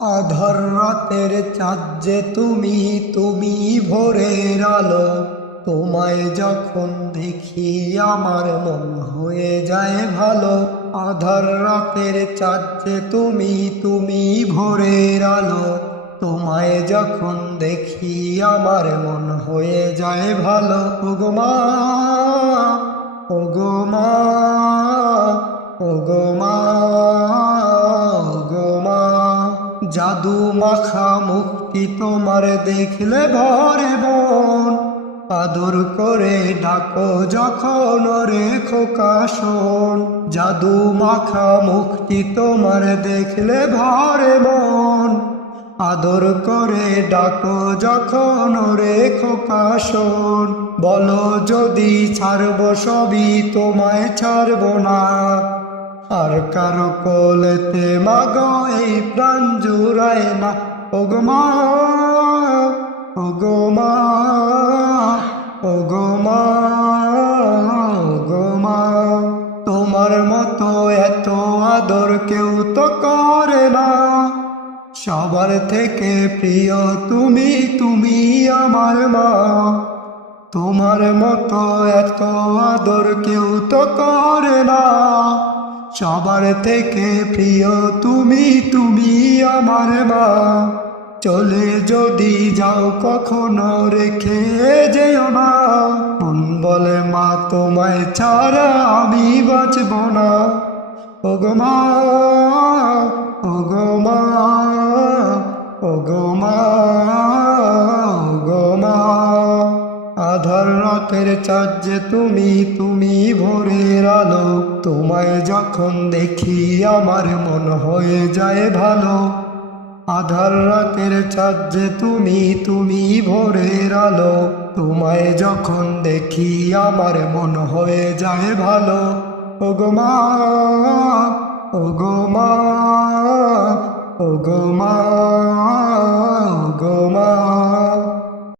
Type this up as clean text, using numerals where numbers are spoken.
আধার রাতের চাঁদ যে তুমি, তুমি ভোরের আলো। তোমায় যখন দেখি আমার মন হয়ে যায় ভালো। আধার রাতের চাঁদ যে তুমি, তুমি ভোরের আলো। তোমায় যখন দেখি আমার মন হয়ে যায় ভালো। ওগো মা, ওগো মা, ওগো মা, ওগো মা। জাদু মাখা মুক্তি তোমার দেখলে ভরে মন। আদর করে ডাকো যখন রে খোকা শোন। জাদু মাখা মুক্তি তোমার দেখলে ভরে মন। আদর করে ডাকো যখন রে খোকা শোন। বলো যদি ছাড়বো সবই তোমায় ছাড়বো না। আর কারো কোলেতে মাগো এই প্রাণ জুড়ায় না। ওগো মা, ওগো মা, ওগো মা, ওগো মা। তোমার মতো এত আদর কেউ তো করে না। সবার থেকে প্রিয় তুমি, তুমি আমার মা। তোমার মতো এত আদর কেউ তো করে না। সবার থেকে প্রিয় তুমি, তুমি আমার মা। চলে যদি যাও কখনো রেখে যেও না। মন বলে মা তোমায় ছাড়া আমি বাঁচব না। ওগো মা, ওগো মা, ওগো মা, ওগো মা। আধার রাতের চাঁদ যে তুমি, তুমি ভোরের আলো। তোমায় যখন দেখি আমার মন হয়ে যায় ভালো। আধার রাতের চাঁদ যে তুমি, তুমি ভোরের আলো। তোমায় যখন দেখি আমার মন হয়ে যায় ভালো। ওগো মা, ওগো মা, ওগো মা, ওগো মা।